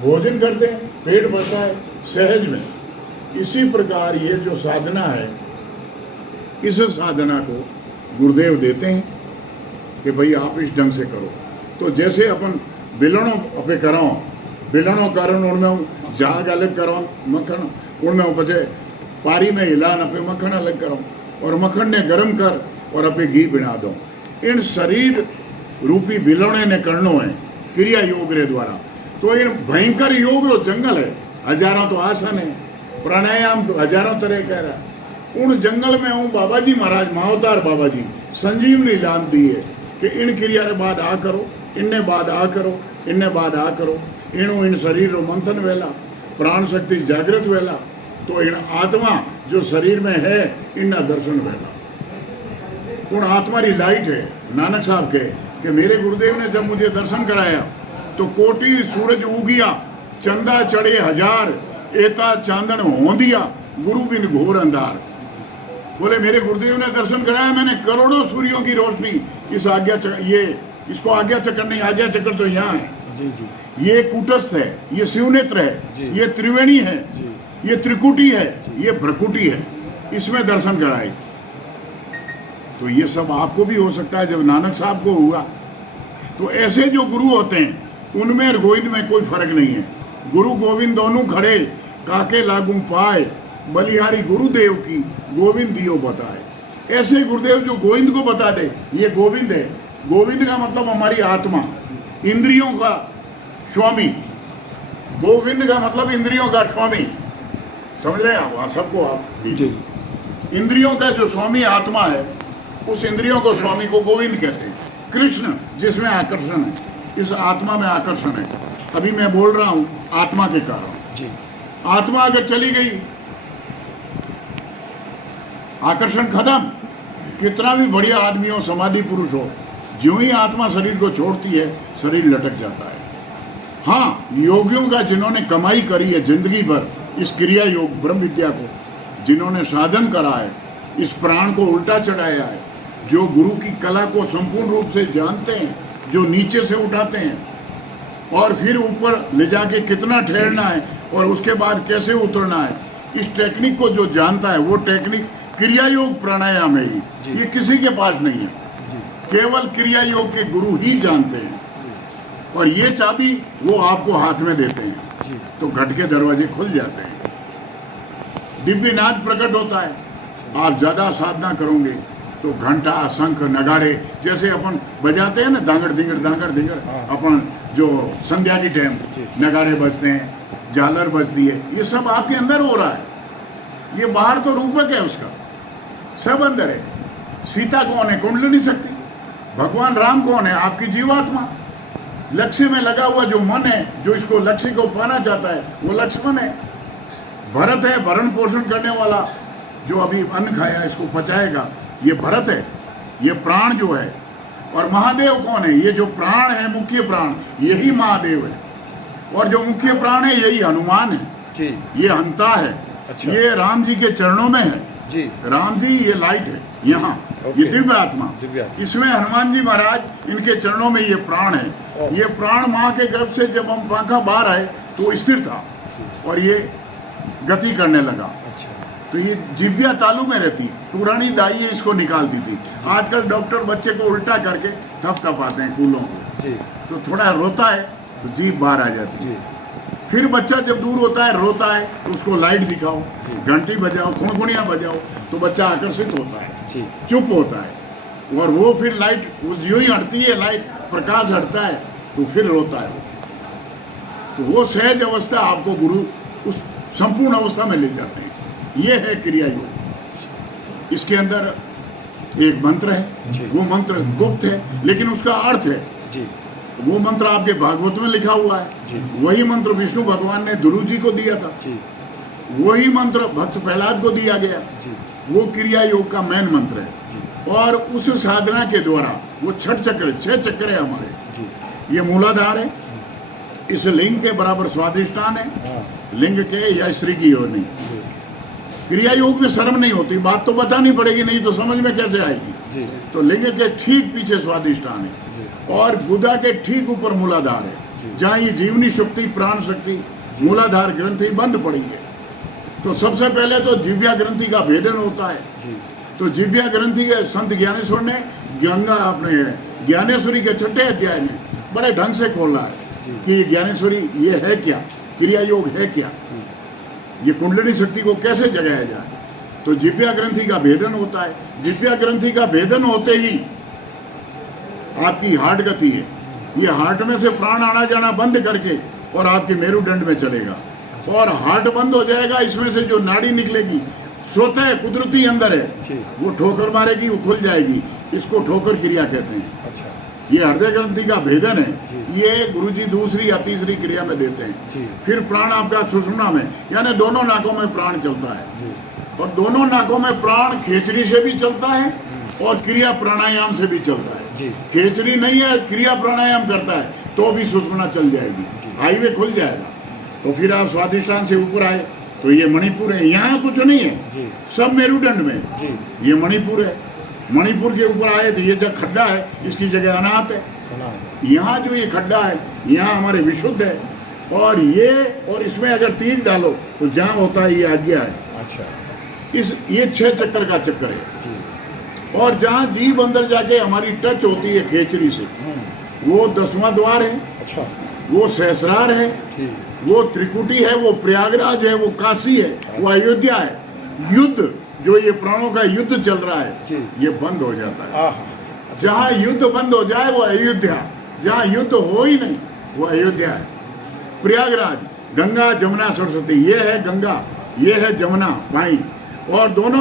भोजन करते हैं, पेट भरता है सहज में। इसी प्रकार ये जो साधना है, इस साधना को गुरुदेव देते हैं कि भाई आप इस ढंग से करो। तो जैसे अपन बिलणों पे कराओ, बिलणों कारण उनमें जाग अलग कराओ मक्खन, उनमें बचे पारी में हिला न पे मक्खन अलग करो, और मक्खन ने गर्म कर और अपे घी बिना दो। इन शरीर रूपी बिलौने ने करनो है क्रिया योग रे द्वारा। तो इन भयंकर योग रो जंगल है, हजारों तो आसन है, प्राणायाम तो हजारों तरह कह रहा है। उन जंगल में हूँ बाबा जी महाराज, महावतार बाबा जी संजीवनी लान दी है कि इन क्रिया रे बाद आ करो, इनने बाद आ करो, इनने बाद आ करो। इणु इन शरीर रो मंथन वेला, प्राण शक्ति जागृत वेला, तो इन आत्मा जो शरीर में है इनना दर्शन वेला। उन आत्मा री लाइट है। नानक साहब के कि मेरे गुरुदेव ने जब मुझे दर्शन कराया तो कोटि सूरज उगिया, चंदा चढ़े हजार, एता चांदन हो दिया, गुरु बिन घोर अंधार। बोले मेरे गुरुदेव ने दर्शन कराया, मैंने करोड़ों सूर्यों की रोशनी इस आज्ञा चक्र, ये इसको आज्ञा चक्र नहीं, आज्ञा चक्र तो यहाँ है जी जी, ये कूटस्थ है, ये शिवनेत्र है, ये त्रिवेणी है, ये त्रिकुटी है, ये भ्रकुटी है, इसमें दर्शन कराए। तो ये सब आपको भी हो सकता है जब नानक साहब को हुआ। तो ऐसे जो गुरु होते हैं उनमें और गोविंद में कोई फर्क नहीं है। गुरु गोविंद दोनों खड़े, काके लागू पाए, बलिहारी गुरुदेव की गोविंद दियो बताए। ऐसे गुरुदेव जो गोविंद को बता दे ये गोविंद है। गोविंद का मतलब हमारी आत्मा, इंद्रियों का स्वामी। गोविंद का मतलब इंद्रियों का स्वामी, समझ रहे हैं आप? सबको आप इंद्रियों का जो स्वामी आत्मा है, उस इंद्रियों को स्वामी को गोविंद कहते हैं। कृष्ण जिसमें आकर्षण है, इस आत्मा में आकर्षण है। अभी मैं बोल रहा हूं आत्मा के कारण जी। आत्मा अगर चली गई, आकर्षण खत्म। कितना भी बढ़िया आदमी हो, समाधि पुरुष हो, ज्यों ही आत्मा शरीर को छोड़ती है शरीर लटक जाता है। हाँ, योगियों का जिन्होंने कमाई करी है जिंदगी भर इस क्रिया योग ब्रह्म विद्या को, जिन्होंने साधन करा है, इस प्राण को उल्टा चढ़ाया है, जो गुरु की कला को संपूर्ण रूप से जानते हैं, जो नीचे से उठाते हैं और फिर ऊपर ले जाके कितना ठहरना है और उसके बाद कैसे उतरना है, इस टेक्निक को जो जानता है, वो टेक्निक क्रिया योग प्राणायाम है ही, ये किसी के पास नहीं है। केवल क्रिया योग के गुरु ही जानते हैं, और ये चाबी वो आपको हाथ में देते हैं, तो घट के दरवाजे खुल जाते हैं, दिव्य नाद प्रकट होता है। आप ज़्यादा साधना करोगे तो घंटा, शंख, नगाड़े जैसे अपन बजाते हैं ना, दांगड़ दिंगड़, अपन जो संध्या की टाइम नगाड़े बजते हैं, झालर बजती है, ये सब आपके अंदर हो रहा है। ये बाहर तो रूपक है उसका, सब अंदर है। सीता कौन है? कुंडलिनी शक्ति। भगवान राम कौन है? आपकी जीवात्मा। लक्ष्य में लगा हुआ जो मन है, जो इसको लक्ष्य को पाना चाहता है, वो लक्ष्मण है। भरत है, भरण पोषण करने वाला, जो अभी अन्न खाया इसको पचाएगा, ये भरत है, ये प्राण जो है। और महादेव कौन है? ये जो प्राण है, मुख्य प्राण, यही महादेव है। और जो मुख्य प्राण है यही हनुमान है जी, ये हंता है। अच्छा। ये राम जी के चरणों में है जी, राम जी ये लाइट है यहाँ, ये दिव्य आत्मा, इसमें हनुमान जी महाराज, इनके चरणों में ये प्राण है। ये प्राण माँ के गर्भ से जब हम पंखा बाहर आए तो स्थिर था और ये गति करने लगा। तो ये जिब्या तालू में रहती, पुरानी दाई इसको निकालती थी। आजकल डॉक्टर बच्चे को उल्टा करके थपथपाते हैं कूलों को, तो थोड़ा रोता है तो जीभ बाहर आ जाती है। फिर बच्चा जब दूर होता है, रोता है, तो उसको लाइट दिखाओ, घंटी बजाओ, खुणखुणियाँ बजाओ, तो बच्चा आकर्षित होता है, चुप होता है। और वो फिर लाइट यूँ ही हटती है, लाइट प्रकाश हटता है तो फिर रोता है। तो वो सहज अवस्था आपको गुरु उस संपूर्ण अवस्था में ले जाते हैं। ये है क्रिया योग। इसके अंदर एक मंत्र है, वो मंत्र गुप्त है लेकिन उसका अर्थ है जी। वो मंत्र आपके भागवत में लिखा हुआ है जी। वही मंत्र विष्णु भगवान ने ध्रुव जी को दिया था जी। वही मंत्र भक्त प्रहलाद को दिया गया जी। वो क्रिया योग का मेन मंत्र है जी। और उस साधना के द्वारा वो 6 चक्र है हमारे जी। ये मूलाधार है, इस लिंग के बराबर स्वाधिष्ठान है, लिंग के या श्री की योनि। क्रिया योग में शर्म नहीं होती, बात तो बतानी पड़ेगी, नहीं तो समझ में कैसे आएगी जी। तो लिंग के ठीक पीछे स्वाधिष्ठान है और गुदा के ठीक ऊपर मूलाधार है। जहाँ ये जीवनी शक्ति, प्राण शक्ति, मूलाधार ग्रंथि बंद पड़ी है। तो सबसे पहले तो जिह्वा ग्रंथि का भेदन होता है। तो जिह्वा ग्रंथि के संत ज्ञानेश्वर ने गंगा अपने ज्ञानेश्वरी के 6ठे अध्याय में बड़े ढंग से खोला है कि ये ज्ञानेश्वरी ये है क्या, क्रिया योग है क्या, ये कुंडली शक्ति को कैसे जगाया जाए। तो जिह्वा ग्रंथि का भेदन होता है। जिह्वा ग्रंथि का भेदन होते ही आपकी हार्ट गति है, ये हार्ट में से प्राण आना जाना बंद करके और आपके मेरुदंड में चलेगा और हार्ट बंद हो जाएगा। इसमें से जो नाड़ी निकलेगी स्वतः कुदरती अंदर है, वो ठोकर मारेगी, वो खुल जाएगी। इसको ठोकर क्रिया कहते हैं। अच्छा, ये हृदय ग्रंथि का भेदन है। ये गुरुजी दूसरी या तीसरी क्रिया में देते हैं। फिर प्राण आपका सुषुम्ना में, यानी दोनों नाकों में प्राण चलता है और दोनों नाकों में प्राण खेचरी से भी चलता है और क्रिया प्राणायाम से भी चलता है। खेचरी नहीं है, क्रिया प्राणायाम करता है तो भी सुषुम्ना चल जाएगी, हाईवे खुल जाएगा। तो फिर आप स्वादिष्टान से ऊपर आए तो ये मणिपुर है। यहाँ कुछ नहीं है, सब मेरुदंड में ये मणिपुर है। मणिपुर के ऊपर आए तो ये जो खड्डा है इसकी जगह अनाहत है। यहाँ जो ये खड्डा है यहाँ हमारे विशुद्ध है और ये और इसमें अगर तीर डालो तो जहाँ होता है ये आज्ञा है। अच्छा, इस ये 6 चक्कर का चक्कर है। और जहाँ जीभ अंदर जाके हमारी टच होती है खेचरी से, वो 10वां द्वार है। अच्छा, वो सहस्रार है, वो त्रिकुटी है, वो प्रयागराज है, वो काशी है, वो अयोध्या है। युद्ध जो ये प्राणों का युद्ध चल रहा है ये बंद हो जाता है। जहाँ युद्ध बंद हो जाए वो अयोध्या, जहाँ युद्ध हो ही नहीं वो अयोध्या है। प्रयागराज, गंगा जमुना सरस्वती, ये है गंगा, ये है जमुना भाई, और दोनों